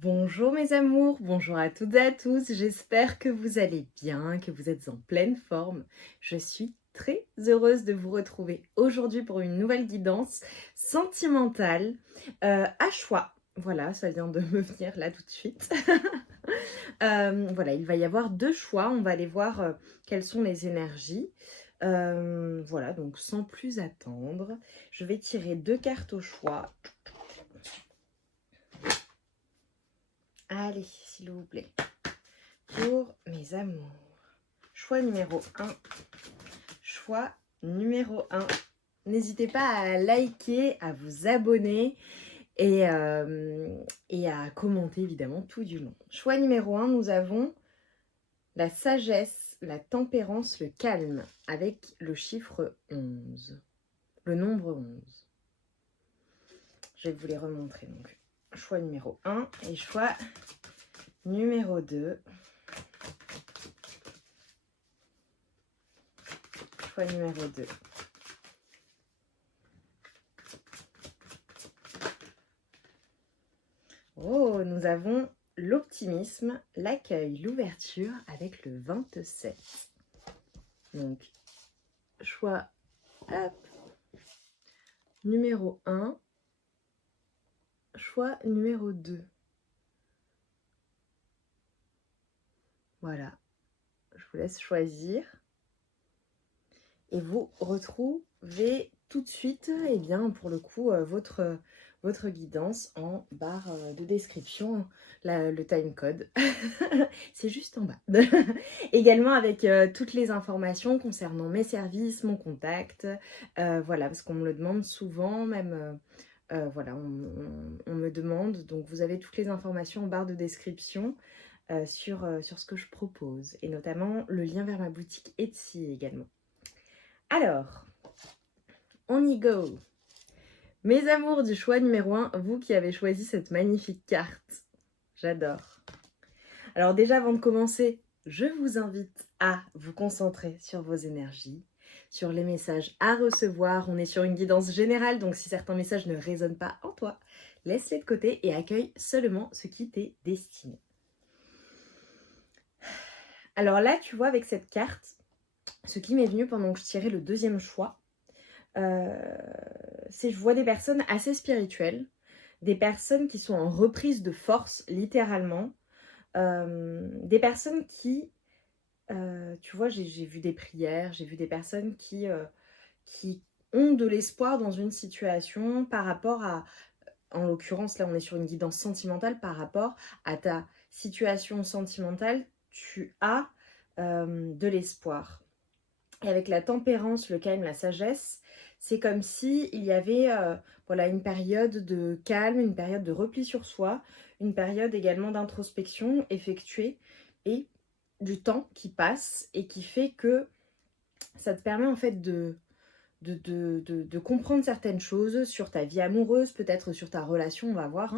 Bonjour mes amours, bonjour à toutes et à tous, j'espère que vous allez bien, que vous êtes en pleine forme. Je suis très heureuse de vous retrouver aujourd'hui pour une nouvelle guidance sentimentale à choix. Voilà, ça vient de me venir là tout de suite. Voilà, il va y avoir deux choix, on va aller voir quelles sont les énergies. Voilà, donc sans plus attendre, je vais tirer deux cartes au choix. Allez, s'il vous plaît. Pour mes amours. Choix numéro 1. Choix numéro 1. N'hésitez pas à liker, à vous abonner et à commenter évidemment tout du long. Choix numéro 1, nous avons la sagesse, la tempérance, le calme avec le chiffre 11. Le nombre 11. Je vais vous les remontrer. Donc, choix numéro 1 et choix numéro 2. Choix numéro 2. Oh, nous avons l'optimisme, l'accueil, l'ouverture avec le 27. Donc, choix numéro 1, choix numéro 2. Voilà, je vous laisse choisir. Et vous retrouvez tout de suite, eh bien, pour le coup, votre guidance en barre de description, le timecode. C'est juste en bas. Également avec toutes les informations concernant mes services, mon contact. Voilà, parce qu'on me le demande souvent, même voilà, on me demande. Donc vous avez toutes les informations en barre de description sur ce que je propose. Et notamment le lien vers ma boutique Etsy également. Alors, on y go. Mes amours du choix numéro 1, vous qui avez choisi cette magnifique carte. J'adore. Alors déjà, avant de commencer, je vous invite à vous concentrer sur vos énergies, sur les messages à recevoir. On est sur une guidance générale, donc si certains messages ne résonnent pas en toi, laisse-les de côté et accueille seulement ce qui t'est destiné. Alors là, tu vois, avec cette carte, ce qui m'est venu pendant que je tirais le deuxième choix, c'est je vois des personnes assez spirituelles, des personnes qui sont en reprise de force, littéralement, des personnes qui, tu vois, j'ai vu des prières, j'ai vu des personnes qui ont de l'espoir dans une situation par rapport à, en l'occurrence, là on est sur une guidance sentimentale, par rapport à ta situation sentimentale, tu as de l'espoir. Et avec la tempérance, le calme, la sagesse, c'est comme si il y avait voilà, une période de calme, une période de repli sur soi, une période également d'introspection effectuée et du temps qui passe et qui fait que ça te permet en fait de comprendre certaines choses sur ta vie amoureuse, peut-être sur ta relation, on va voir,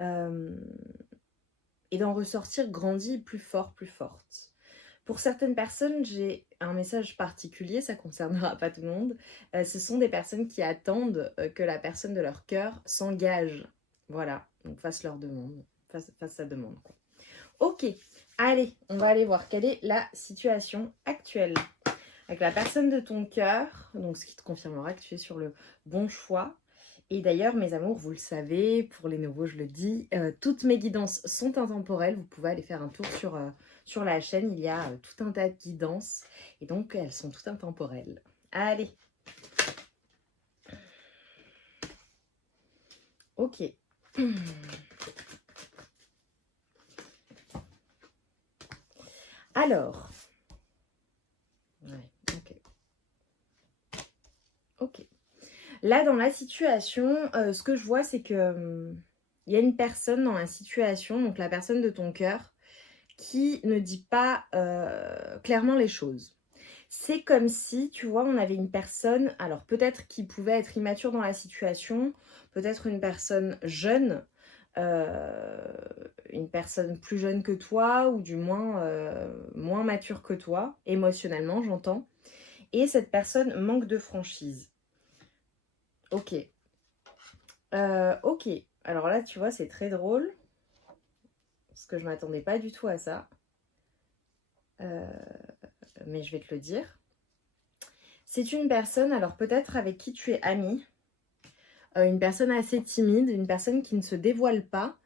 hein, et d'en ressortir grandi plus fort, plus forte. Pour certaines personnes, j'ai un message particulier, ça ne concernera pas tout le monde. Ce sont des personnes qui attendent que la personne de leur cœur s'engage. Voilà, donc fasse leur demande, fasse sa demande, quoi. Ok, allez, on va aller voir quelle est la situation actuelle. Avec la personne de ton cœur, donc ce qui te confirmera que tu es sur le bon choix. Et d'ailleurs, mes amours, vous le savez, pour les nouveaux, je le dis, toutes mes guidances sont intemporelles. Vous pouvez aller faire un tour sur la chaîne. Il y a tout un tas de guidances. Et donc, elles sont toutes intemporelles. Allez. Ok. Alors. Ouais, ok. Ok. Là, dans la situation, ce que je vois, c'est que il y a une personne dans la situation, donc la personne de ton cœur, qui ne dit pas clairement les choses. C'est comme si, tu vois, on avait une personne, alors peut-être qui pouvait être immature dans la situation, peut-être une personne jeune, une personne plus jeune que toi, ou du moins moins mature que toi, émotionnellement, j'entends. Et cette personne manque de franchise. Ok. Ok. Alors là, tu vois, c'est très drôle. parce que je ne m'attendais pas du tout à ça. Mais je vais te le dire. C'est une personne, alors peut-être avec qui tu es amie, une personne assez timide, une personne qui ne se dévoile pas,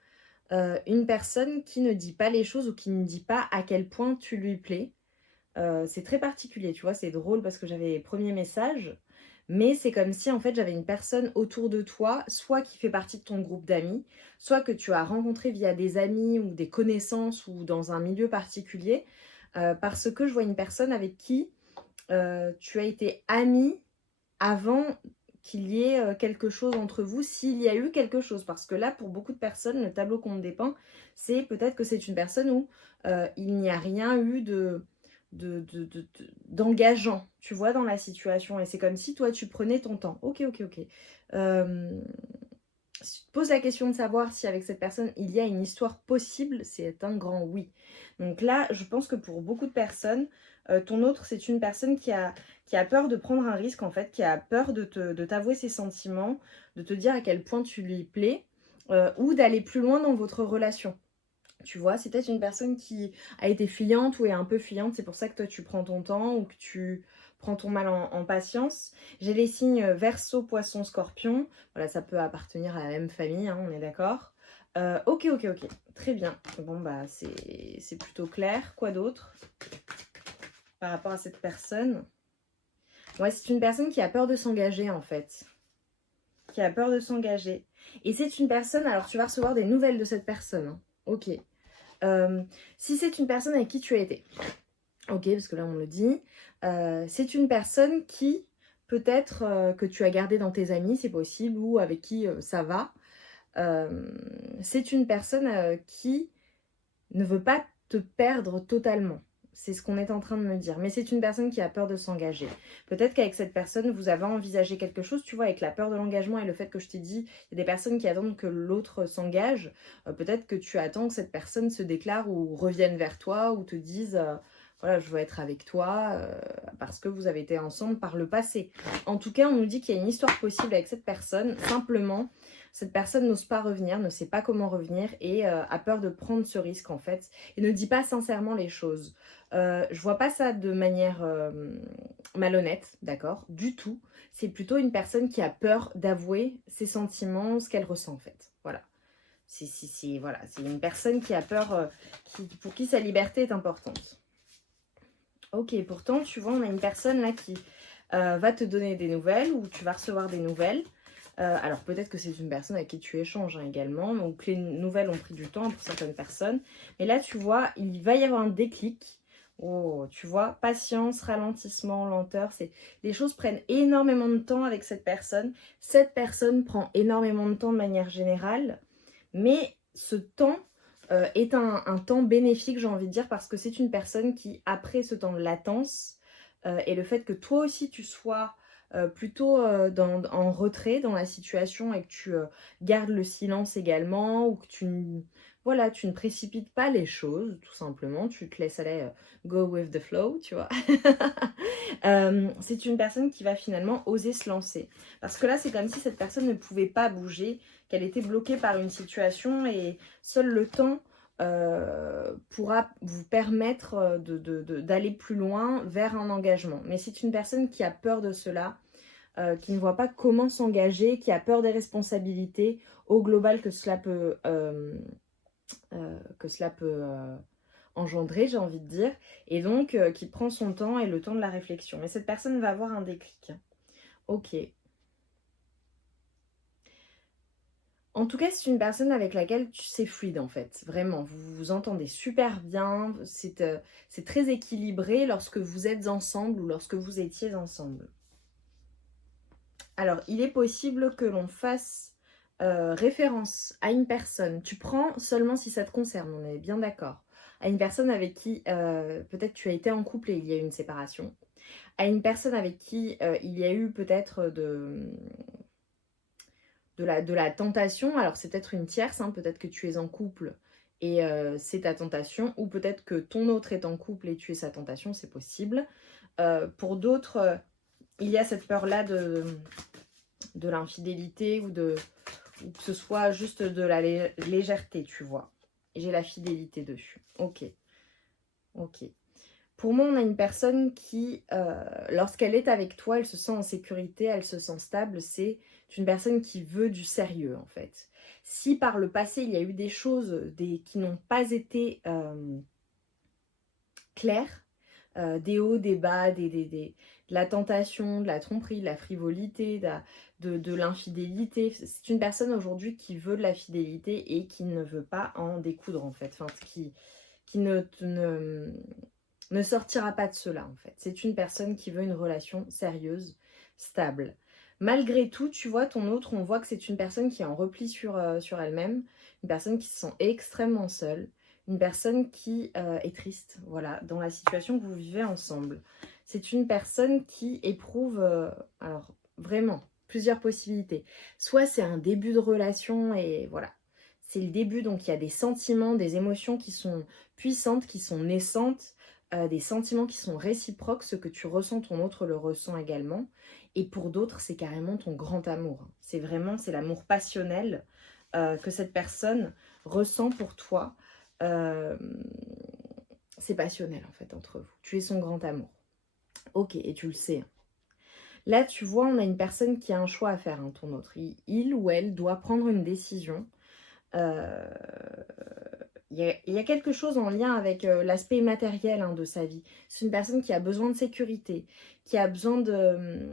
une personne qui ne dit pas les choses ou qui ne dit pas à quel point tu lui plais. C'est très particulier, tu vois, c'est drôle parce que j'avais les premiers messages, mais c'est comme si en fait j'avais une personne autour de toi, soit qui fait partie de ton groupe d'amis, soit que tu as rencontré via des amis ou des connaissances ou dans un milieu particulier, parce que je vois une personne avec qui tu as été amie avant qu'il y ait quelque chose entre vous, s'il y a eu quelque chose. Parce que là, pour beaucoup de personnes, le tableau qu'on me dépeint, c'est peut-être que c'est une personne où il n'y a rien eu d'engageant, tu vois, dans la situation. Et c'est comme si toi, tu prenais ton temps. Ok. Si tu te poses la question de savoir si avec cette personne, il y a une histoire possible, c'est un grand oui. Donc là, je pense que pour beaucoup de personnes, ton autre, c'est une personne qui a peur de prendre un risque, en fait, qui a peur de t'avouer ses sentiments, de te dire à quel point tu lui plais, ou d'aller plus loin dans votre relation. Tu vois, c'est peut-être une personne qui a été fuyante ou est un peu fuyante, c'est pour ça que toi tu prends ton temps ou que tu prends ton mal en patience. J'ai les signes Verseau, Poisson, Scorpion. Voilà, ça peut appartenir à la même famille, hein, on est d'accord. Ok. Très bien. Bon, bah, c'est plutôt clair. Quoi d'autre par rapport à cette personne? Ouais, c'est une personne qui a peur de s'engager, en fait. Qui a peur de s'engager. Et c'est une personne, alors tu vas recevoir des nouvelles de cette personne, hein. Ok. Si c'est une personne avec qui tu as été, ok, parce que là on le dit, c'est une personne qui peut-être que tu as gardé dans tes amis, c'est possible, ou avec qui ça va. C'est une personne qui ne veut pas te perdre totalement. C'est ce qu'on est en train de me dire. Mais c'est une personne qui a peur de s'engager. Peut-être qu'avec cette personne, vous avez envisagé quelque chose, tu vois, avec la peur de l'engagement et le fait que je t'ai dit, il y a des personnes qui attendent que l'autre s'engage. Peut-être que tu attends que cette personne se déclare ou revienne vers toi ou te dise, voilà, je veux être avec toi parce que vous avez été ensemble par le passé. En tout cas, on nous dit qu'il y a une histoire possible avec cette personne. Simplement, cette personne n'ose pas revenir, ne sait pas comment revenir et a peur de prendre ce risque en fait et ne dit pas sincèrement les choses. Je vois pas ça de manière malhonnête, d'accord, du tout. C'est plutôt une personne qui a peur d'avouer ses sentiments, ce qu'elle ressent en fait. Voilà. Voilà. C'est une personne qui a peur, pour qui sa liberté est importante. Ok, pourtant, tu vois, on a une personne là qui va te donner des nouvelles ou tu vas recevoir des nouvelles. Alors peut-être que c'est une personne avec qui tu échanges hein, également, donc les nouvelles ont pris du temps pour certaines personnes. Mais là, tu vois, il va y avoir un déclic. Oh, tu vois, patience, ralentissement, lenteur, les choses prennent énormément de temps avec cette personne. Cette personne prend énormément de temps de manière générale, mais ce temps est un temps bénéfique, j'ai envie de dire, parce que c'est une personne qui, après ce temps de latence, et le fait que toi aussi tu sois plutôt en retrait dans la situation et que tu gardes le silence également ou que voilà, tu ne précipites pas les choses, tout simplement, tu te laisses aller go with the flow, tu vois. C'est une personne qui va finalement oser se lancer. Parce que là, c'est comme si cette personne ne pouvait pas bouger, qu'elle était bloquée par une situation et seul le temps pourra vous permettre d'aller plus loin vers un engagement. Mais c'est une personne qui a peur de cela, qui ne voit pas comment s'engager, qui a peur des responsabilités au global que cela peut, engendrer, j'ai envie de dire, et donc qui prend son temps et le temps de la réflexion. Mais cette personne va avoir un déclic. Ok. En tout cas, c'est une personne avec laquelle c'est fluide en fait. Vraiment, vous vous entendez super bien. C'est très équilibré lorsque vous êtes ensemble ou lorsque vous étiez ensemble. Alors, il est possible que l'on fasse référence à une personne. Tu prends seulement si ça te concerne, on est bien d'accord. À une personne avec qui peut-être tu as été en couple et il y a eu une séparation. À une personne avec qui il y a eu peut-être de la tentation. Alors c'est peut-être une tierce, hein, peut-être que tu es en couple et c'est ta tentation, ou peut-être que ton autre est en couple et tu es sa tentation, c'est possible. Pour d'autres, il y a cette peur-là de l'infidélité ou que ce soit juste de la légèreté, tu vois. et j'ai la fidélité dessus. Ok. Ok. Pour moi, on a une personne qui, lorsqu'elle est avec toi, elle se sent en sécurité, elle se sent stable. C'est une personne qui veut du sérieux, en fait. Si par le passé, il y a eu des choses qui n'ont pas été claires, des hauts, des bas, de la tentation, de la tromperie, de la frivolité, de l'infidélité. C'est une personne aujourd'hui qui veut de la fidélité et qui ne veut pas en découdre, en fait. Enfin, qui ne sortira pas de cela, en fait. C'est une personne qui veut une relation sérieuse, stable. Malgré tout, tu vois, ton autre, on voit que c'est une personne qui est en repli sur elle-même, une personne qui se sent extrêmement seule, une personne qui est triste, voilà, dans la situation que vous vivez ensemble. C'est une personne qui éprouve, alors vraiment, plusieurs possibilités. Soit c'est un début de relation et voilà, c'est le début, donc il y a des sentiments, des émotions qui sont puissantes, qui sont naissantes, des sentiments qui sont réciproques, ce que tu ressens, ton autre le ressent également. Et pour d'autres, c'est carrément ton grand amour. C'est vraiment, c'est l'amour passionnel que cette personne ressent pour toi. C'est passionnel en fait entre vous. Tu es son grand amour. Ok, et tu le sais. Hein. Là, tu vois, on a une personne qui a un choix à faire, hein, ton autre. Il ou elle doit prendre une décision. Il y a quelque chose en lien avec l'aspect matériel, hein, de sa vie. C'est une personne qui a besoin de sécurité, qui a besoin de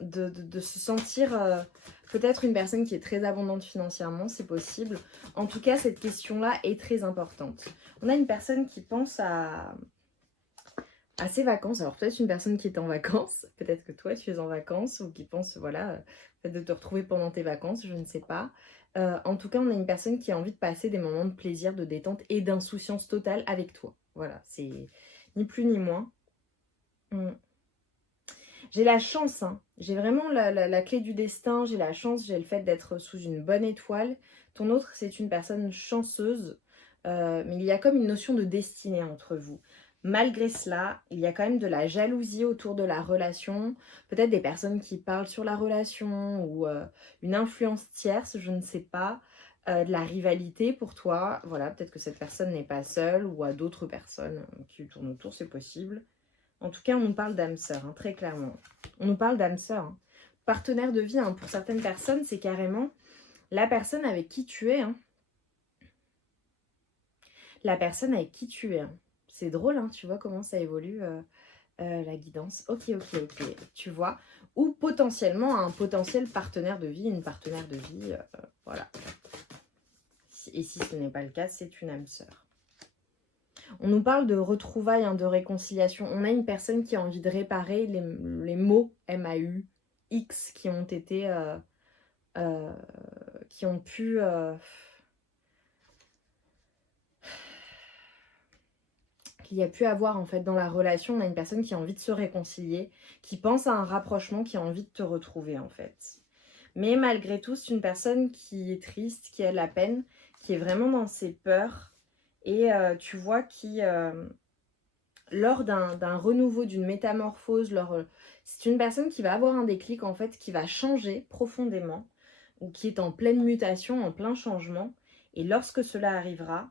se sentir peut-être une personne qui est très abondante financièrement, c'est possible. En tout cas, cette question-là est très importante. On a une personne qui pense à ses vacances. Alors peut-être une personne qui est en vacances, peut-être que toi tu es en vacances, ou qui pense, voilà, peut-être de te retrouver pendant tes vacances, je ne sais pas. En tout cas, on a une personne qui a envie de passer des moments de plaisir, de détente et d'insouciance totale avec toi. Voilà, c'est ni plus ni moins. J'ai la chance, hein. J'ai vraiment la clé du destin, j'ai la chance, j'ai le fait d'être sous une bonne étoile. Ton autre, c'est une personne chanceuse, mais il y a comme une notion de destinée entre vous. Malgré cela, il y a quand même de la jalousie autour de la relation, peut-être des personnes qui parlent sur la relation ou une influence tierce, je ne sais pas, de la rivalité pour toi. Voilà, peut-être que cette personne n'est pas seule ou a d'autres personnes qui tournent autour, c'est possible. En tout cas, on nous parle d'âme sœur, hein, très clairement. On nous parle d'âme sœur. Hein. Partenaire de vie, hein, pour certaines personnes, c'est carrément la personne avec qui tu es. Hein. La personne avec qui tu es. Hein. C'est drôle, hein, tu vois comment ça évolue, la guidance. Ok, tu vois. Ou potentiellement un potentiel partenaire de vie, une partenaire de vie, voilà. Et si ce n'est pas le cas, c'est une âme sœur. On nous parle de retrouvailles, hein, de réconciliation. On a une personne qui a envie de réparer les mots MAU-X qui ont été... qui ont pu... qu'il y a pu avoir en fait dans la relation. On a une personne qui a envie de se réconcilier, qui pense à un rapprochement, qui a envie de te retrouver en fait. Mais malgré tout, c'est une personne qui est triste, qui a de la peine, qui est vraiment dans ses peurs. Et tu vois qui... lors d'un renouveau, d'une métamorphose, c'est une personne qui va avoir un déclic en fait, qui va changer profondément, ou qui est en pleine mutation, en plein changement. Et lorsque cela arrivera,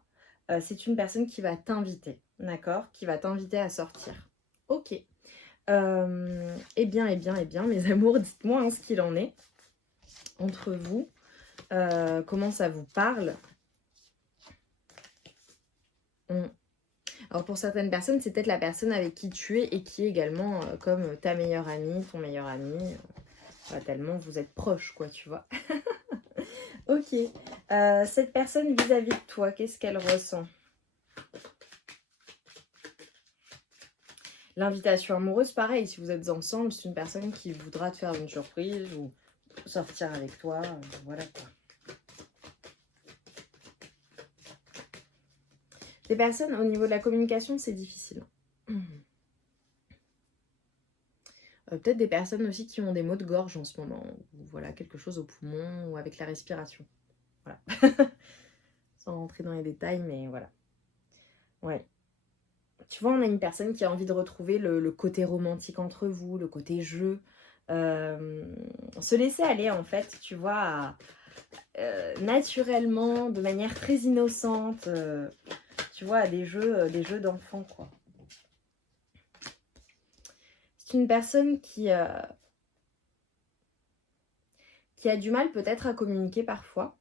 c'est une personne qui va t'inviter, d'accord? Qui va t'inviter à sortir. Ok. Eh bien, mes amours, dites-moi, hein, ce qu'il en est entre vous. Comment ça vous parle? Alors pour certaines personnes, c'est peut-être la personne avec qui tu es et qui est également comme ta meilleure amie, ton meilleur ami. Tellement vous êtes proches, quoi, tu vois. Ok. Cette personne vis-à-vis de toi, qu'est-ce qu'elle ressent? L'invitation amoureuse, pareil, si vous êtes ensemble, c'est une personne qui voudra te faire une surprise ou sortir avec toi. Voilà quoi. Les personnes, au niveau de la communication, c'est difficile. Peut-être des personnes aussi qui ont des maux de gorge en ce moment. Ou voilà, quelque chose au poumon ou avec la respiration. Voilà. Sans rentrer dans les détails, mais voilà. Ouais. Tu vois, on a une personne qui a envie de retrouver le côté romantique entre vous, le côté jeu. Se laisser aller, en fait, tu vois, naturellement, de manière très innocente, tu vois, à des jeux d'enfants, quoi. C'est une personne qui a du mal peut-être à communiquer parfois,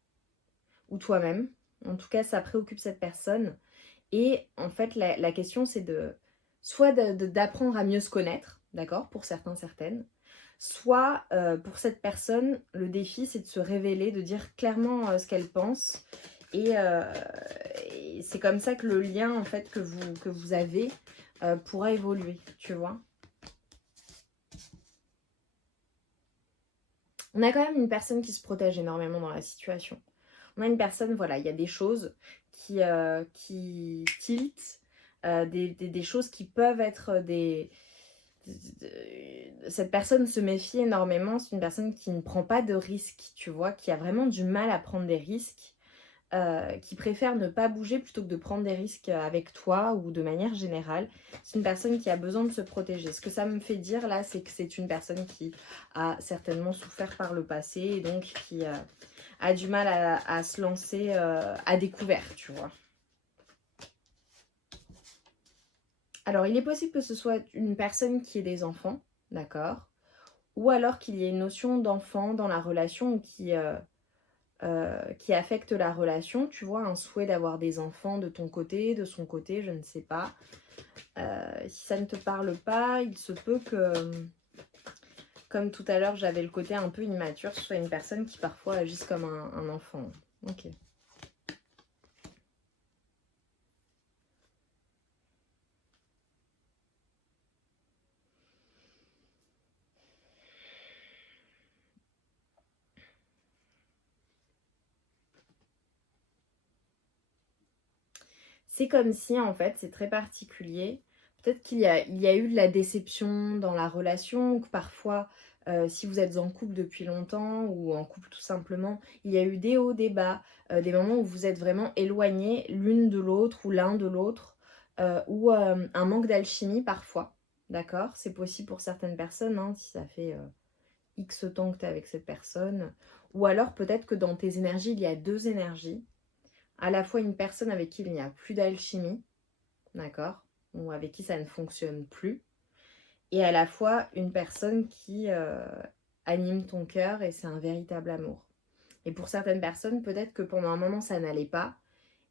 ou toi-même. En tout cas, ça préoccupe cette personne. Et en fait, la question, c'est soit d'apprendre à mieux se connaître, d'accord, pour certains, certaines, soit pour cette personne, le défi, c'est de se révéler, de dire clairement ce qu'elle pense. Et c'est comme ça que le lien, en fait, que vous avez pourra évoluer, tu vois. On a quand même une personne qui se protège énormément dans la situation. On a une personne, voilà, il y a des choses qui tiltent, des choses qui peuvent être cette personne se méfie énormément, c'est une personne qui ne prend pas de risques, tu vois, qui a vraiment du mal à prendre des risques, qui préfère ne pas bouger plutôt que de prendre des risques avec toi ou de manière générale. C'est une personne qui a besoin de se protéger. Ce que ça me fait dire là, c'est que c'est une personne qui a certainement souffert par le passé et donc qui a du mal à se lancer à découvert, tu vois. Alors, il est possible que ce soit une personne qui ait des enfants, d'accord, ou alors qu'il y ait une notion d'enfant dans la relation qui affecte la relation, tu vois, un souhait d'avoir des enfants de ton côté, de son côté, je ne sais pas. Si ça ne te parle pas, il se peut que, comme tout à l'heure, j'avais le côté un peu immature, ce soit une personne qui parfois agisse comme un enfant. Ok. C'est comme si, en fait, c'est très particulier. Peut-être qu'il y a eu de la déception dans la relation, ou que parfois, si vous êtes en couple depuis longtemps, ou en couple tout simplement, il y a eu des hauts, des bas, des moments où vous êtes vraiment éloignés l'une de l'autre, ou l'un de l'autre, ou un manque d'alchimie parfois, d'accord? C'est possible pour certaines personnes, hein, si ça fait X temps que tu es avec cette personne. Ou alors peut-être que dans tes énergies, il y a deux énergies à la fois une personne avec qui il n'y a plus d'alchimie, d'accord, ou avec qui ça ne fonctionne plus, et à la fois une personne qui anime ton cœur et c'est un véritable amour. Et pour certaines personnes, peut-être que pendant un moment ça n'allait pas,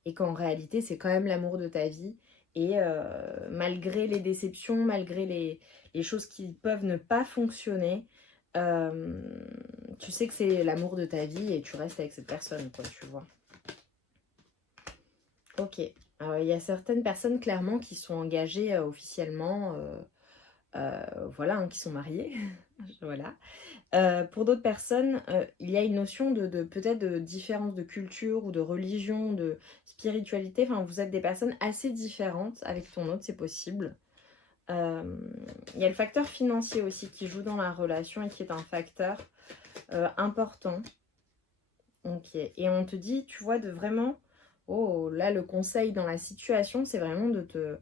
et qu'en réalité c'est quand même l'amour de ta vie, et malgré les déceptions, malgré les choses qui peuvent ne pas fonctionner, tu sais que c'est l'amour de ta vie et tu restes avec cette personne, quoi, tu vois. Ok. Il y a certaines personnes clairement qui sont engagées officiellement, voilà, hein, qui sont mariées. Voilà. Pour d'autres personnes, il y a une notion de peut-être de différence de culture ou de religion, de spiritualité. Enfin, vous êtes des personnes assez différentes avec ton autre, c'est possible. Il y a le facteur financier aussi qui joue dans la relation et qui est un facteur important. Ok. Et on te dit, tu vois, de vraiment... Oh, là, le conseil dans la situation, c'est vraiment de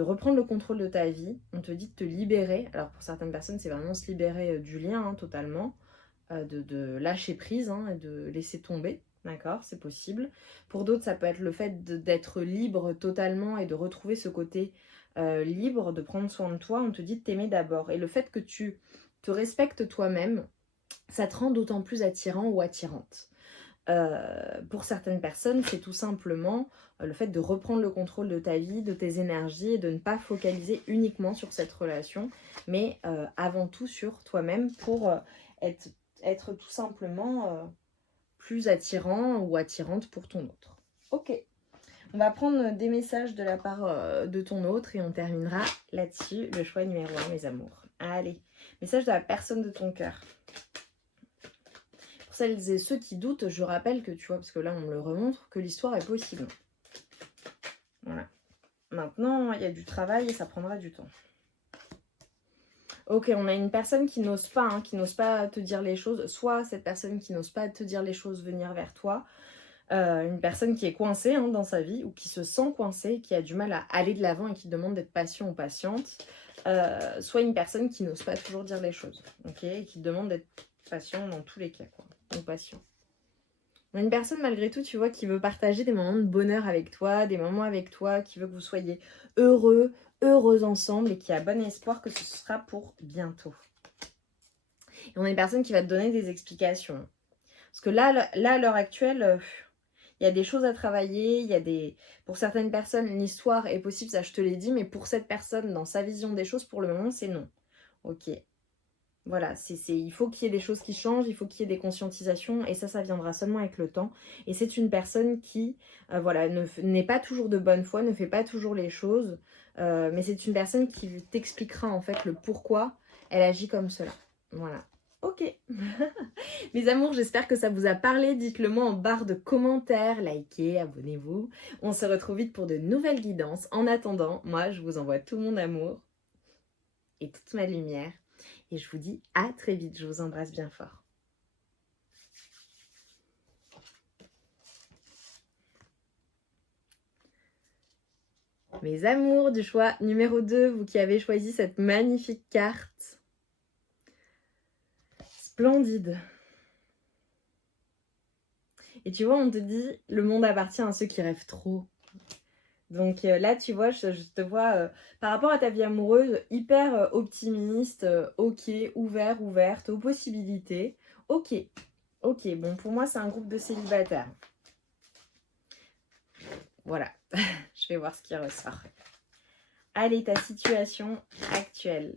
reprendre le contrôle de ta vie. On te dit de te libérer. Alors, pour certaines personnes, c'est vraiment se libérer du lien, hein, totalement. De lâcher prise, hein, et de laisser tomber. D'accord, c'est possible. Pour d'autres, ça peut être le fait d'être libre totalement et de retrouver ce côté libre, de prendre soin de toi. On te dit de t'aimer d'abord. Et le fait que tu te respectes toi-même, ça te rend d'autant plus attirant ou attirante. Pour certaines personnes, c'est tout simplement le fait de reprendre le contrôle de ta vie, de tes énergies et de ne pas focaliser uniquement sur cette relation, mais avant tout sur toi-même pour être tout simplement plus attirant ou attirante pour ton autre. Ok, on va prendre des messages de la part de ton autre et on terminera là-dessus. Le choix numéro 1, mes amours. Allez, message de la personne de ton cœur. Pour celles et ceux qui doutent, je rappelle que, tu vois, parce que là on me le remontre, que l'histoire est possible. Voilà. Maintenant, il y a du travail et ça prendra du temps. Ok, on a une personne qui n'ose pas, hein, qui n'ose pas te dire les choses. Soit cette personne qui n'ose pas te dire les choses venir vers toi. Une personne qui est coincée, hein, dans sa vie ou qui se sent coincée, qui a du mal à aller de l'avant et qui demande d'être patient ou patiente. Soit une personne qui n'ose pas toujours dire les choses. Ok, et qui demande d'être patient dans tous les cas, quoi. Donc patient. On a une personne malgré tout, tu vois, qui veut partager des moments de bonheur avec toi, des moments avec toi, qui veut que vous soyez heureux, heureux ensemble et qui a bon espoir que ce sera pour bientôt. Et on a une personne qui va te donner des explications. Parce que là à l'heure actuelle, il y a des choses à travailler, il y a des... Pour certaines personnes, l'histoire est possible, ça je te l'ai dit, mais pour cette personne, dans sa vision des choses, pour le moment, c'est non. Ok. Voilà, il faut qu'il y ait des choses qui changent, il faut qu'il y ait des conscientisations, et ça viendra seulement avec le temps. Et c'est une personne qui, voilà, n'est pas toujours de bonne foi, ne fait pas toujours les choses, mais c'est une personne qui t'expliquera en fait le pourquoi elle agit comme cela. Voilà. Ok. Mes amours, j'espère que ça vous a parlé. Dites-le moi en barre de commentaires, likez, abonnez-vous. On se retrouve vite pour de nouvelles guidances. En attendant, moi, je vous envoie tout mon amour et toute ma lumière. Et je vous dis à très vite. Je vous embrasse bien fort. Mes amours du choix numéro 2, vous qui avez choisi cette magnifique carte. Splendide. Et tu vois, on te dit, le monde appartient à ceux qui rêvent trop. Donc là, tu vois, je te vois, par rapport à ta vie amoureuse, hyper optimiste, ok, ouverte aux possibilités. Ok, bon, pour moi, c'est un groupe de célibataires. Voilà, je vais voir ce qui ressort. Allez, ta situation actuelle.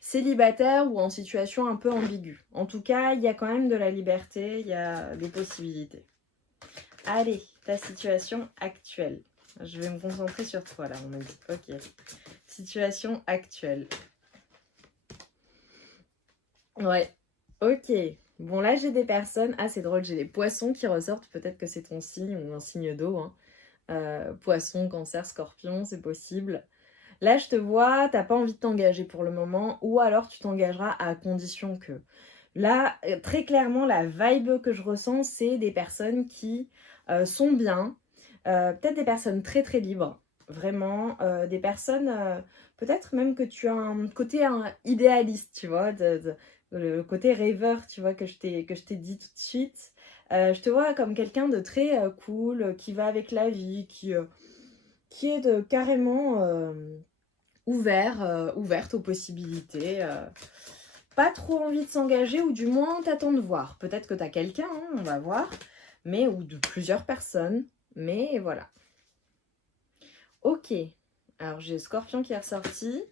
Célibataire ou en situation un peu ambiguë. En tout cas, il y a quand même de la liberté, il y a des possibilités. Allez, ta situation actuelle. Je vais me concentrer sur toi là, on m'a dit. Ok. Situation actuelle. Ouais. Ok. Bon, là, j'ai des personnes... Ah, c'est drôle, j'ai des poissons qui ressortent. Peut-être que c'est ton signe ou un signe d'eau. Hein. Poisson, cancer, scorpion, c'est possible. Là, je te vois, t'as pas envie de t'engager pour le moment. Ou alors, tu t'engageras à condition que... Là, très clairement, la vibe que je ressens, c'est des personnes qui sont bien. Peut-être des personnes très, très libres. Vraiment. Des personnes... peut-être même que tu as un côté idéaliste, tu vois, le côté rêveur, tu vois, que je t'ai dit tout de suite. Je te vois comme quelqu'un de très cool, qui va avec la vie, qui est carrément ouverte aux possibilités. Pas trop envie de s'engager, ou du moins t'attends de voir. Peut-être que t'as quelqu'un, hein, on va voir, mais ou de plusieurs personnes. Mais voilà. Ok. Alors j'ai Scorpion qui est ressorti.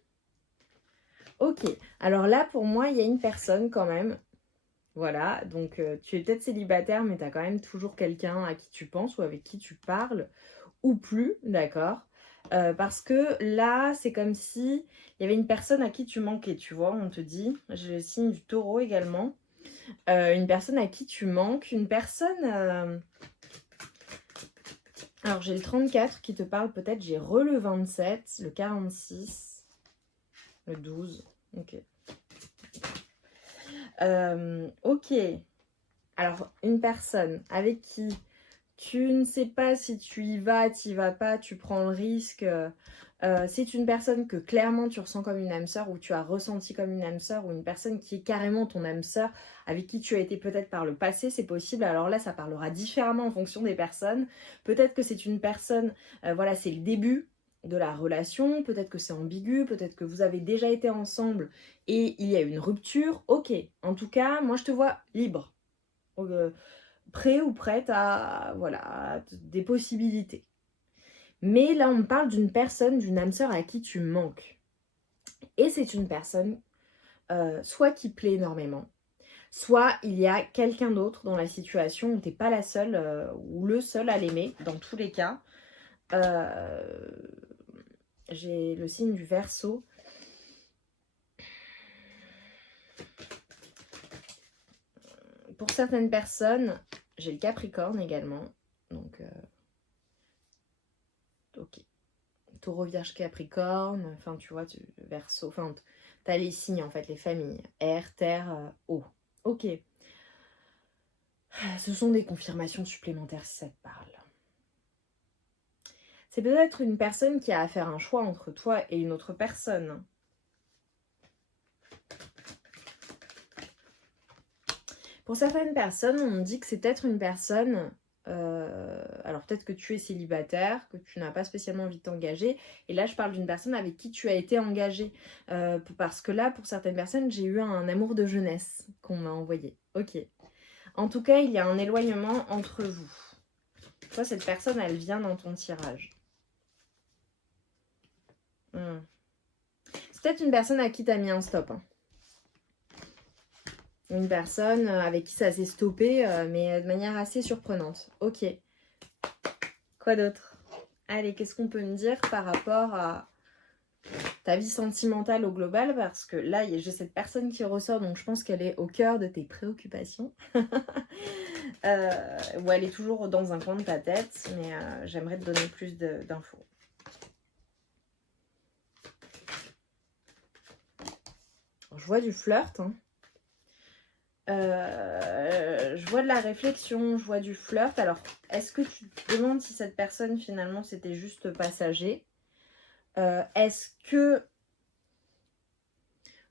Ok. Alors là, pour moi, il y a une personne quand même. Voilà. Donc tu es peut-être célibataire, mais tu as quand même toujours quelqu'un à qui tu penses ou avec qui tu parles. Ou plus, d'accord. Parce que là, c'est comme si il y avait une personne à qui tu manquais, tu vois. On te dit, j'ai le signe du taureau également. Une personne à qui tu manques. Une personne... Alors, j'ai le 34 qui te parle peut-être. J'ai le 27, le 46, le 12. Ok. Ok. Alors, une personne avec qui tu ne sais pas si tu y vas, tu y vas pas, tu prends le risque. C'est une personne que clairement tu ressens comme une âme sœur, ou tu as ressenti comme une âme sœur, ou une personne qui est carrément ton âme sœur, avec qui tu as été peut-être par le passé, c'est possible. Alors là, ça parlera différemment en fonction des personnes. Peut-être que c'est une personne, voilà, c'est le début de la relation, peut-être que c'est ambigu, peut-être que vous avez déjà été ensemble et il y a une rupture. Ok, en tout cas, moi je te vois libre. Prêt ou prête à, voilà, des possibilités. Mais là, on me parle d'une personne, d'une âme sœur à qui tu manques. Et c'est une personne, soit qui plaît énormément, soit il y a quelqu'un d'autre dans la situation où tu n'es pas la seule ou le seul à l'aimer, dans tous les cas. J'ai le signe du Verseau. Pour certaines personnes, j'ai le Capricorne également. Donc, ok. Taureau, Vierge, Capricorne, enfin tu vois, Verseau, enfin t'as les signes en fait, les familles, air, terre, eau. Ok. Ce sont des confirmations supplémentaires si ça te parle. C'est peut-être une personne qui a à faire un choix entre toi et une autre personne. Pour certaines personnes, on me dit que c'est peut-être une personne... alors peut-être que tu es célibataire, que tu n'as pas spécialement envie de t'engager. Et là, je parle d'une personne avec qui tu as été engagé. Parce que là, pour certaines personnes, j'ai eu un amour de jeunesse qu'on m'a envoyé. Ok. En tout cas, il y a un éloignement entre vous. Toi, cette personne, elle vient dans ton tirage. C'est peut-être une personne à qui tu as mis un stop. Hein. Une personne avec qui ça s'est stoppé, mais de manière assez surprenante. Ok. Quoi d'autre? Allez, qu'est-ce qu'on peut me dire par rapport à ta vie sentimentale au global? Parce que là, j'ai cette personne qui ressort, donc je pense qu'elle est au cœur de tes préoccupations. Ou elle est toujours dans un coin de ta tête, mais j'aimerais te donner plus d'infos. Je vois du flirt, hein. Je vois de la réflexion, je vois du flirt. Alors, est-ce que tu te demandes si cette personne, finalement, c'était juste passager? Est-ce que,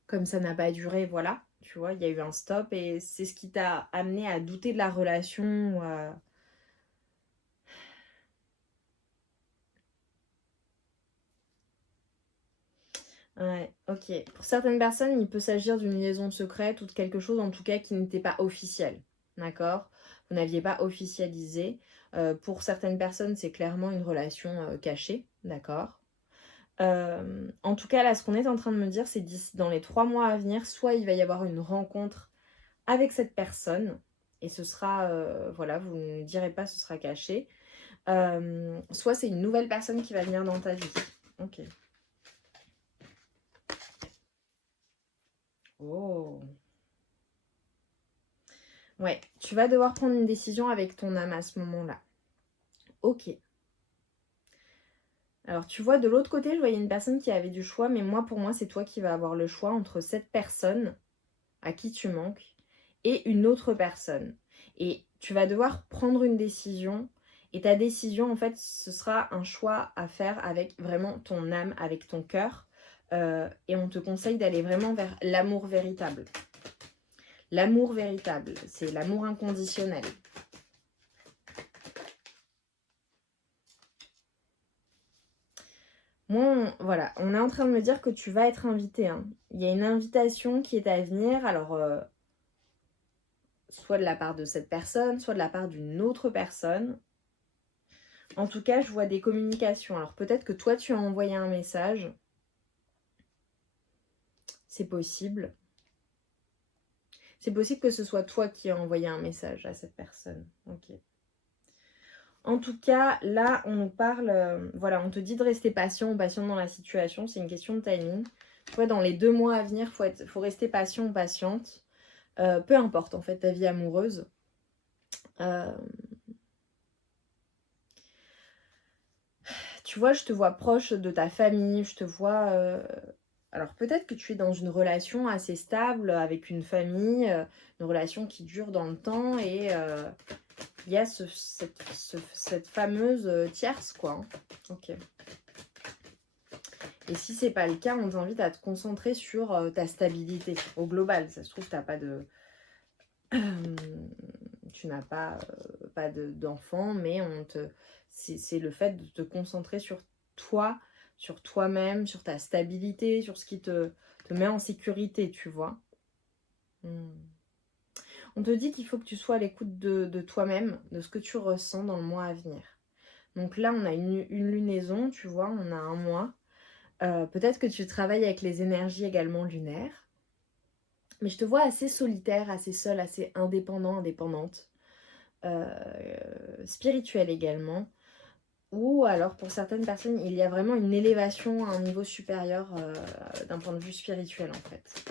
comme ça n'a pas duré, voilà, tu vois, il y a eu un stop et c'est ce qui t'a amené à douter de la relation Ouais, ok. Pour certaines personnes, il peut s'agir d'une liaison secrète ou de quelque chose en tout cas qui n'était pas officiel. D'accord? Vous n'aviez pas officialisé. Pour certaines personnes, c'est clairement une relation cachée. D'accord? En tout cas, là, ce qu'on est en train de me dire, c'est dans les 3 mois à venir, soit il va y avoir une rencontre avec cette personne, et ce sera, voilà, vous ne direz pas, ce sera caché. Soit c'est une nouvelle personne qui va venir dans ta vie. Ok. Oh. Ouais, tu vas devoir prendre une décision avec ton âme à ce moment-là. Ok. Alors, tu vois, de l'autre côté, je voyais une personne qui avait du choix, mais moi, pour moi, c'est toi qui vas avoir le choix entre cette personne à qui tu manques et une autre personne. Et tu vas devoir prendre une décision. Et ta décision, en fait, ce sera un choix à faire avec vraiment ton âme, avec ton cœur. Et on te conseille d'aller vraiment vers l'amour véritable. L'amour véritable, c'est l'amour inconditionnel. Moi, voilà, on est en train de me dire que tu vas être invité. Hein. Il y a une invitation qui est à venir. Alors, soit de la part de cette personne, soit de la part d'une autre personne. En tout cas, je vois des communications. Alors, peut-être que toi, tu as envoyé un message. C'est possible. C'est possible que ce soit toi qui as envoyé un message à cette personne. Ok. En tout cas, là, on nous parle... voilà, on te dit de rester patient ou patient dans la situation. C'est une question de timing. Tu vois, dans les 2 mois à venir, faut rester patient ou patiente. Peu importe, en fait, ta vie amoureuse. Tu vois, je te vois proche de ta famille. Je te vois... Alors, peut-être que tu es dans une relation assez stable avec une famille. Une relation qui dure dans le temps. Et il y a cette fameuse tierce, quoi. Hein. Ok. Et si c'est pas le cas, on t'invite à te concentrer sur ta stabilité au global. Ça se trouve, t'as pas de... tu n'as pas d'enfant, mais c'est le fait de te concentrer sur toi, sur toi-même, sur ta stabilité, sur ce qui te met en sécurité, tu vois. On te dit qu'il faut que tu sois à l'écoute de toi-même, de ce que tu ressens dans le mois à venir. Donc là, on a une lunaison, tu vois, on a un mois. Peut-être que tu travailles avec les énergies également lunaires. Mais je te vois assez solitaire, assez seule, assez indépendant, indépendante. Spirituelle également. Ou alors pour certaines personnes, il y a vraiment une élévation à un niveau supérieur d'un point de vue spirituel en fait.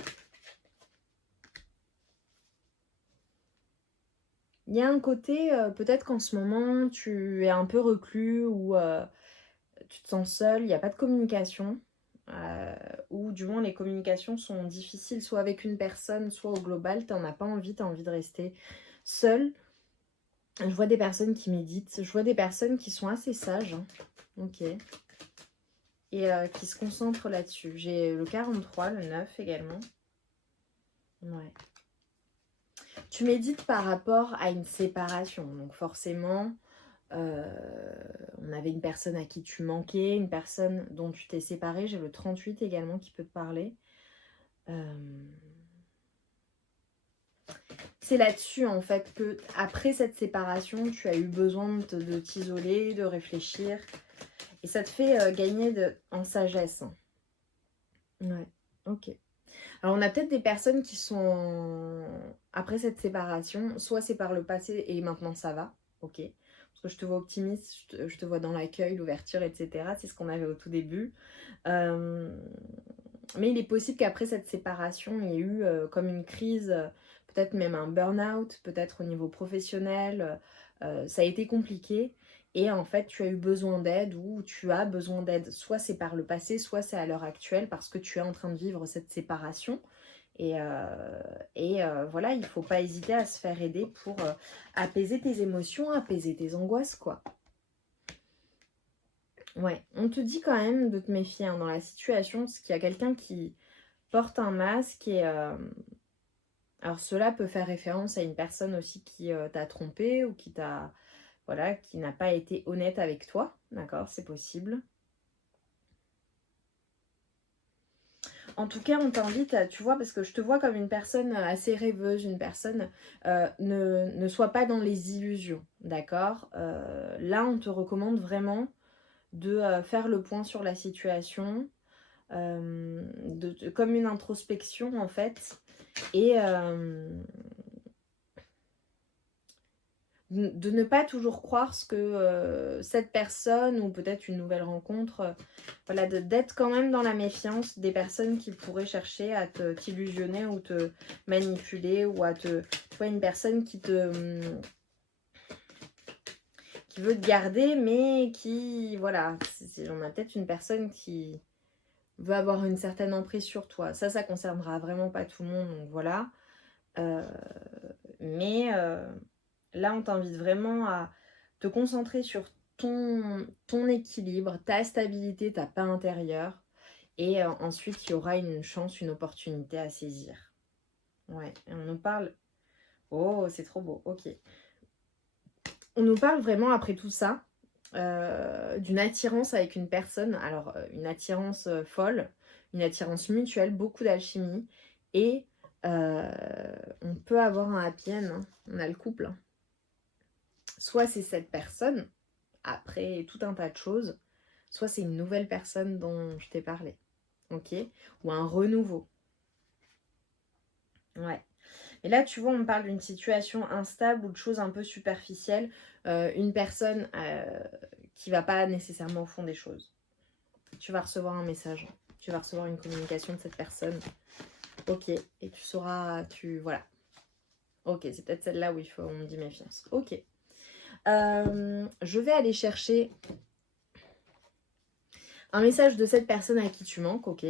Il y a un côté, peut-être qu'en ce moment, tu es un peu reclus ou tu te sens seul, il n'y a pas de communication. Ou du moins les communications sont difficiles, soit avec une personne, soit au global, tu n'en as pas envie, tu as envie de rester seul. Je vois des personnes qui méditent, je vois des personnes qui sont assez sages. Hein. Ok. Et qui se concentrent là-dessus. J'ai le 43, le 9 également. Ouais. Tu médites par rapport à une séparation. Donc forcément, on avait une personne à qui tu manquais, une personne dont tu t'es séparé. J'ai le 38 également qui peut te parler. C'est là-dessus en fait que après cette séparation, tu as eu besoin de t'isoler, de réfléchir. Et ça te fait gagner en sagesse. Ouais, ok. Alors on a peut-être des personnes qui sont après cette séparation, soit c'est par le passé et maintenant ça va, ok. Parce que je te vois optimiste, je te vois dans l'accueil, l'ouverture, etc. C'est ce qu'on avait au tout début. Mais il est possible qu'après cette séparation, il y ait eu comme une crise, peut-être même un burn-out, peut-être au niveau professionnel. Ça a été compliqué. Et en fait, tu as eu besoin d'aide ou tu as besoin d'aide. Soit c'est par le passé, soit c'est à l'heure actuelle parce que tu es en train de vivre cette séparation. Et voilà, il ne faut pas hésiter à se faire aider pour apaiser tes émotions, apaiser tes angoisses, quoi. Ouais, on te dit quand même de te méfier dans la situation, parce qu'il y a quelqu'un qui porte un masque et... alors cela peut faire référence à une personne aussi qui t'a trompé ou qui t'a... Voilà, qui n'a pas été honnête avec toi, d'accord, c'est possible. En tout cas, on t'invite à, tu vois, parce que je te vois comme une personne assez rêveuse, une personne, ne sois pas dans les illusions, d'accord. Là, on te recommande vraiment de faire le point sur la situation, comme une introspection en fait, et de ne pas toujours croire ce que cette personne ou peut-être une nouvelle rencontre, voilà, d'être quand même dans la méfiance des personnes qui pourraient chercher à t'illusionner ou te manipuler ou à te... Tu vois, une personne qui veut te garder mais qui, voilà, on a peut-être une personne qui veut avoir une certaine emprise sur toi. Ça concernera vraiment pas tout le monde, donc voilà. Mais là, on t'invite vraiment à te concentrer sur ton équilibre, ta stabilité, ta paix intérieure. Et ensuite, il y aura une chance, une opportunité à saisir. Ouais, et on nous parle... Oh, c'est trop beau, ok. On nous parle vraiment, après tout ça, d'une attirance avec une personne. Alors, une attirance folle, une attirance mutuelle, beaucoup d'alchimie. Et on peut avoir un happy end, hein. On a le couple, hein. Soit c'est cette personne, après tout un tas de choses, soit c'est une nouvelle personne dont je t'ai parlé, ok, ou un renouveau. Ouais. Et là, tu vois, on me parle d'une situation instable ou de choses un peu superficielles, une personne qui va pas nécessairement au fond des choses. Tu vas recevoir un message, tu vas recevoir une communication de cette personne, ok, et tu sauras, voilà. Ok, c'est peut-être celle-là où on me dit méfiance. Ok. Je vais aller chercher un message de cette personne à qui tu manques, ok.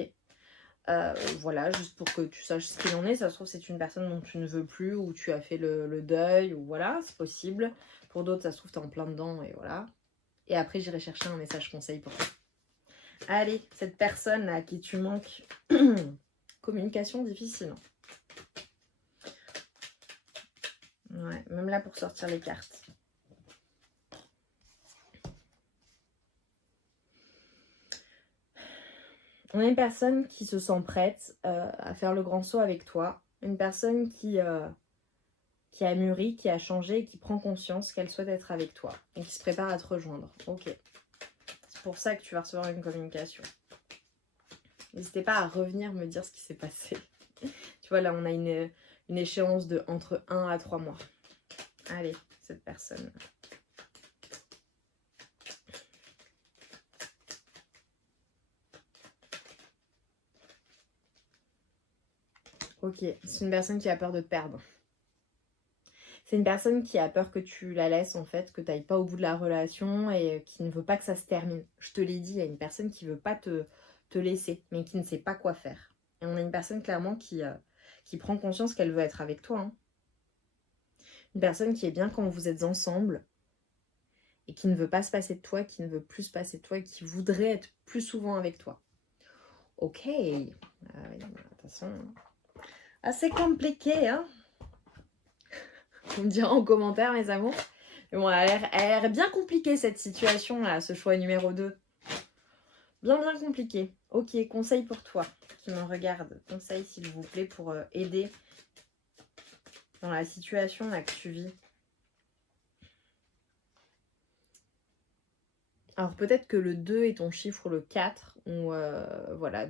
Voilà, juste pour que tu saches ce qu'il en est. Ça se trouve, c'est une personne dont tu ne veux plus, ou tu as fait le deuil, ou voilà, c'est possible. Pour d'autres, ça se trouve, tu es en plein dedans, et voilà. Et après, j'irai chercher un message conseil pour toi. Allez, cette personne à qui tu manques, communication difficile. Ouais, même là pour sortir les cartes. On a une personne qui se sent prête à faire le grand saut avec toi. Une personne qui a mûri, qui a changé, qui prend conscience qu'elle souhaite être avec toi et qui se prépare à te rejoindre. Ok. C'est pour ça que tu vas recevoir une communication. N'hésitez pas à revenir me dire ce qui s'est passé. Tu vois, là, on a une échéance de entre 1 à 3 mois. Allez, cette personne. Ok, c'est une personne qui a peur de te perdre. C'est une personne qui a peur que tu la laisses, en fait, que tu n'ailles pas au bout de la relation et qui ne veut pas que ça se termine. Je te l'ai dit, il y a une personne qui ne veut pas te laisser, mais qui ne sait pas quoi faire. Et on a une personne, clairement, qui prend conscience qu'elle veut être avec toi. Hein. Une personne qui est bien quand vous êtes ensemble et qui ne veut pas se passer de toi, qui ne veut plus se passer de toi et qui voudrait être plus souvent avec toi. Ok. Ah oui, attention. Assez compliqué, hein. Vous me direz en commentaire, mes amours. Mais bon, elle a l'air bien compliquée cette situation là, ce choix numéro 2. Bien compliqué. Ok, conseil pour toi qui me regarde. Conseil s'il vous plaît pour aider dans la situation là que tu vis. Alors peut-être que le 2 est ton chiffre ou le 4, ou voilà,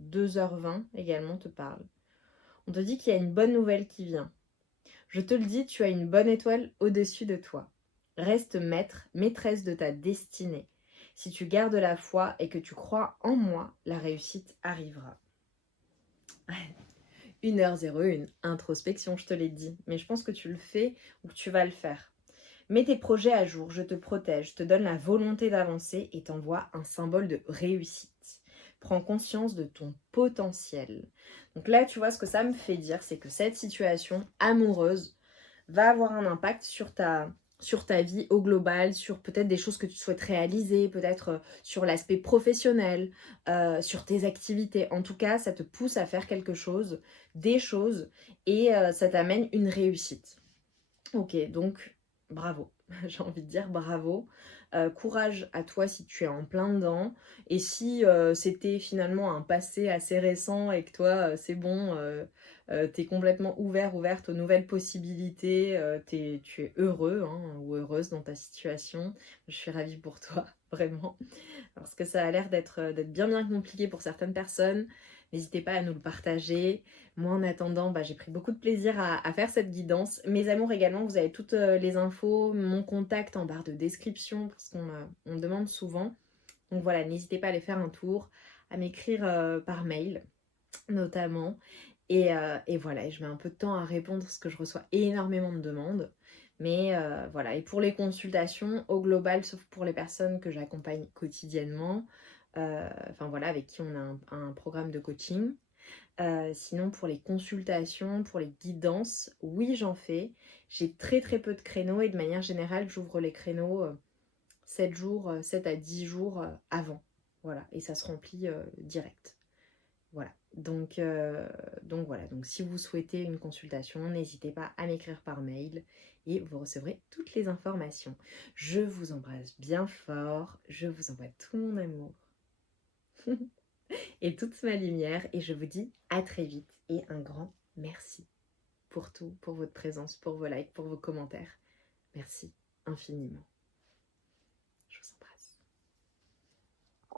2h20 également te parle. On te dit qu'il y a une bonne nouvelle qui vient. Je te le dis, tu as une bonne étoile au-dessus de toi. Reste maître, maîtresse de ta destinée. Si tu gardes la foi et que tu crois en moi, la réussite arrivera. 1h01, introspection, je te l'ai dit. Mais je pense que tu le fais ou que tu vas le faire. Mets tes projets à jour, je te protège, te donne la volonté d'avancer et t'envoie un symbole de réussite. Prends conscience de ton potentiel. Donc là, tu vois, ce que ça me fait dire, c'est que cette situation amoureuse va avoir un impact sur ta vie au global, sur peut-être des choses que tu souhaites réaliser, peut-être sur l'aspect professionnel, sur tes activités. En tout cas, ça te pousse à faire quelque chose, des choses, et ça t'amène une réussite. Ok, donc bravo, j'ai envie de dire bravo. Courage à toi si tu es en plein dedans. Et si c'était finalement un passé assez récent et que toi, c'est bon, t'es complètement ouverte aux nouvelles possibilités, tu es heureux hein, ou heureuse dans ta situation, je suis ravie pour toi, vraiment. Parce que ça a l'air d'être bien compliqué pour certaines personnes. N'hésitez pas à nous le partager. Moi, en attendant, j'ai pris beaucoup de plaisir à faire cette guidance. Mes amours également, vous avez toutes les infos, mon contact en barre de description, parce qu'on me demande souvent. Donc voilà, n'hésitez pas à aller faire un tour, à m'écrire par mail, notamment. Et voilà, et je mets un peu de temps à répondre parce que je reçois énormément de demandes. Mais voilà, et pour les consultations, au global, sauf pour les personnes que j'accompagne quotidiennement, enfin voilà, avec qui on a un programme de coaching. Sinon, pour les consultations, pour les guidances, oui, j'en fais. J'ai très peu de créneaux et de manière générale, j'ouvre les créneaux 7 jours, 7 à 10 jours avant. Voilà, et ça se remplit direct. Voilà, donc voilà, donc si vous souhaitez une consultation, n'hésitez pas à m'écrire par mail et vous recevrez toutes les informations. Je vous embrasse bien fort, je vous envoie tout mon amour et toute ma lumière et je vous dis à très vite et un grand merci pour tout, pour votre présence, pour vos likes, pour vos commentaires. Merci infiniment.